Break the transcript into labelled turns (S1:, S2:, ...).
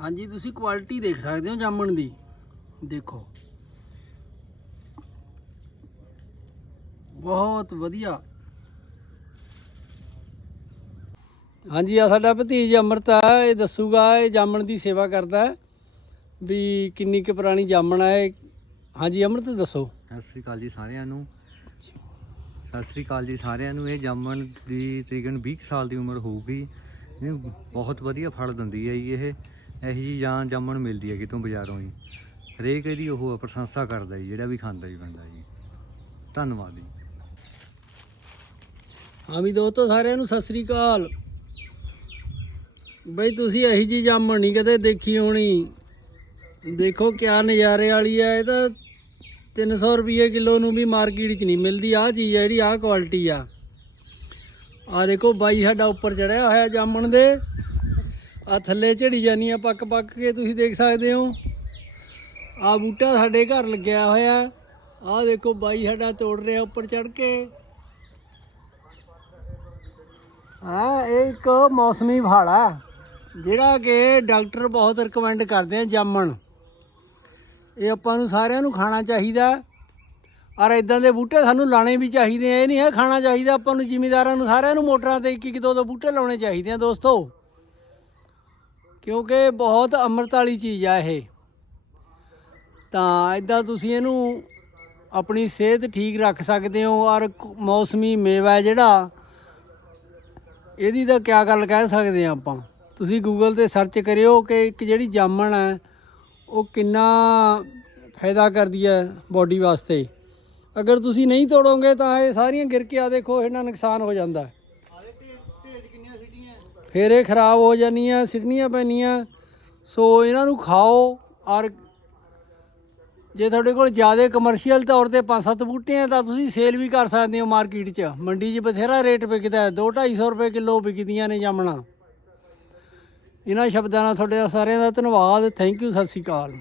S1: ਹਾਂਜੀ, ਤੁਸੀਂ ਕੁਆਲਿਟੀ ਦੇਖ ਸਕਦੇ ਹੋ ਜਾਮਣ ਦੀ। ਦੇਖੋ। ਬਹੁਤ ਵਧੀਆ। ਹਾਂਜੀ ਆ ਸਾਡਾ ਭਤੀਜ ਅੰਮ੍ਰਿਤ ਹੈ, ਇਹ ਦੱਸੂਗਾ, ਇਹ ਜਾਮਣ ਦੀ ਸੇਵਾ ਕਰਦਾ ਵੀ ਕਿੰਨੀ ਕੁ ਪੁਰਾਣੀ ਜਾਮਣ ਹੈ। ਇਹ। ਹਾਂਜੀ, ਅੰਮ੍ਰਿਤ ਦੱਸੋ।
S2: ਸਤਿ ਸ੍ਰੀ ਅਕਾਲ ਜੀ ਸਾਰਿਆਂ ਨੂੰ। ਸਤਿ ਸ੍ਰੀ ਅਕਾਲ ਜੀ ਸਾਰਿਆਂ ਨੂੰ। ਇਹ ਜਾਮਣ ਦੀ ਤਕਰੀਬਨ 20 ਕੁ ਸਾਲ ਦੀ ਉਮਰ ਹੋਊਗੀ। ਇਹ ਬਹੁਤ ਵਧੀਆ ਫਲ ਦਿੰਦੀ ਹੈ ਜੀ ਇਹ। ਇਹੀ ਜੀ ਜਾਂ ਜਾਮਣ ਮਿਲਦੀ ਹੈ ਕਿਤੋਂ ਬਾਜ਼ਾਰੋਂ ਜੀ। ਹਰੇਕ ਇਹਦੀ ਉਹ ਪ੍ਰਸ਼ੰਸਾ ਕਰਦਾ ਜੀ, ਜਿਹੜਾ ਵੀ ਖਾਂਦਾ ਜੀ ਬੰਦਾ ਜੀ। ਧੰਨਵਾਦ ਜੀ।
S1: ਹਾਂ ਵੀ ਦੋਸਤੋ, ਸਾਰਿਆਂ ਨੂੰ ਸਤਿ ਸ੍ਰੀ ਅਕਾਲ। ਬਈ ਤੁਸੀਂ ਇਹੀ ਜੀ ਜਾਮਣ ਨਹੀਂ ਕਦੇ ਦੇਖੀ ਹੋਣੀ। ਦੇਖੋ ਕਿਆ ਨਜ਼ਾਰੇ ਵਾਲੀ ਆ ਇਹ ਤਾਂ 300 ਰੁਪਏ ਕਿਲੋ ਨੂੰ ਵੀ ਮਾਰਕੀਟ 'ਚ ਨਹੀਂ ਮਿਲਦੀ। ਆਹ ਚੀਜ਼ ਆ ਜਿਹੜੀ, ਆਹ ਕੁਆਲਿਟੀ ਆ। ਆ ਦੇਖੋ ਬਾਈ ਸਾਡਾ ਉੱਪਰ ਚੜਿਆ ਹੋਇਆ ਜਾਮਣ ਦੇ। ਆ ਥੱਲੇ ਝੜੀ ਜਾਨੀ ਆ ਪੱਕ ਪੱਕ ਕੇ, ਤੁਸੀਂ ਦੇਖ ਸਕਦੇ ਹੋ। ਆ ਬੂਟਾ ਸਾਡੇ ਘਰ ਲੱਗਿਆ ਹੋਇਆ। ਆ ਦੇਖੋ ਬਾਈ ਸਾਡਾ ਤੋੜ ਰਿਹਾ ਉੱਪਰ ਚੜ ਕੇ। ਹਾਂ ਇਹ ਇੱਕ ਮੌਸਮੀ ਫਲ ਆ ਜਿਹੜਾ ਕਿ ਡਾਕਟਰ ਬਹੁਤ ਰეკਮੈਂਡ ਕਰਦੇ ਆ ਜਾਮਣ। ਇਹ ਆਪਾਂ ਨੂੰ ਸਾਰਿਆਂ ਨੂੰ ਖਾਣਾ ਚਾਹੀਦਾ। ਔਰ ਇਦਾਂ ਦੇ ਬੂਟੇ ਸਾਨੂੰ ਲਾਣੇ ਵੀ ਚਾਹੀਦੇ ਆ। ਇਹ ਨਹੀਂ ਹੈ ਖਾਣਾ ਚਾਹੀਦਾ, ਆਪਾਂ ਨੂੰ ਜ਼ਿਮੀਦਾਰਾਂ ਨੂੰ ਸਾਰਿਆਂ ਨੂੰ ਮੋਟਰਾਂ ਤੇ ਇੱਕ ਇੱਕ ਦੋ ਦੋ ਬੂਟੇ ਲਾਉਣੇ ਚਾਹੀਦੇ ਆ ਦੋਸਤੋ। ਕਿਉਂਕਿ ਬਹੁਤ ਅੰਮ੍ਰਿਤ ਵਾਲੀ ਚੀਜ਼ ਆ ਇਹ। ਤਾਂ ਇਦਾਂ ਤੁਸੀਂ ਇਹਨੂੰ ਆਪਣੀ ਸਿਹਤ ਠੀਕ ਰੱਖ ਸਕਦੇ ਹੋ, ਔਰ ਮੌਸਮੀ ਮੇਵਾ ਜਿਹੜਾ, ਇਹਦੀ ਤਾਂ ਕਿਆ ਗੱਲ ਕਹਿ ਸਕਦੇ ਆ ਆਪਾਂ। ਤੁਸੀਂ ਗੂਗਲ ਤੇ ਸਰਚ ਕਰਿਓ ਕਿ ਇੱਕ ਜਿਹੜੀ ਜਾਮਣ ਹੈ, ਉਹ ਕਿੰਨਾ ਫਾਇਦਾ ਕਰਦੀ ਹੈ ਬਾਡੀ ਵਾਸਤੇ। ਅਗਰ ਤੁਸੀਂ ਨਹੀਂ ਤੋੜੋਗੇ ਤਾਂ ਇਹ ਸਾਰੀਆਂ ਗਿਰ ਕੇ ਆ ਦੇਖੋ ਇਹਨਾਂ ਨੁਕਸਾਨ ਹੋ ਜਾਂਦਾ। ਹੈ। ਫਿਰ ਇਹ ਖਰਾਬ ਹੋ ਜਾਂਦੀਆਂ ਸਿੱਟਣੀਆਂ ਪੈਣੀਆਂ। ਸੋ ਇਹਨਾਂ ਨੂੰ ਖਾਓ। ਔਰ ਜੇ ਤੁਹਾਡੇ ਕੋਲ ਜ਼ਿਆਦਾ ਕਮਰਸ਼ੀਅਲ ਤੌਰ ਤੇ ਪੰਜ ਸੱਤ ਬੂਟੇ ਆ, ਤਾਂ ਤੁਸੀਂ ਸੇਲ ਵੀ ਕਰ ਸਕਦੇ ਹੋ ਮਾਰਕੀਟ 'ਚ। ਮੰਡੀ 'ਚ ਬਥੇਰਾ ਰੇਟ ਵਿਕਦਾ ਹੈ। 2-250 ਰੁਪਏ ਕਿਲੋ ਵਿਕਦੀਆਂ ਨੇ ਜਾਮਣਾ। ਇਹਨਾਂ ਸ਼ਬਦਾਂ ਨਾਲ ਤੁਹਾਡੇ ਸਾਰਿਆਂ ਦਾ ਧੰਨਵਾਦ। ਥੈਂਕ ਯੂ ਸਤਿ ਸ਼੍ਰੀ ਅਕਾਲ।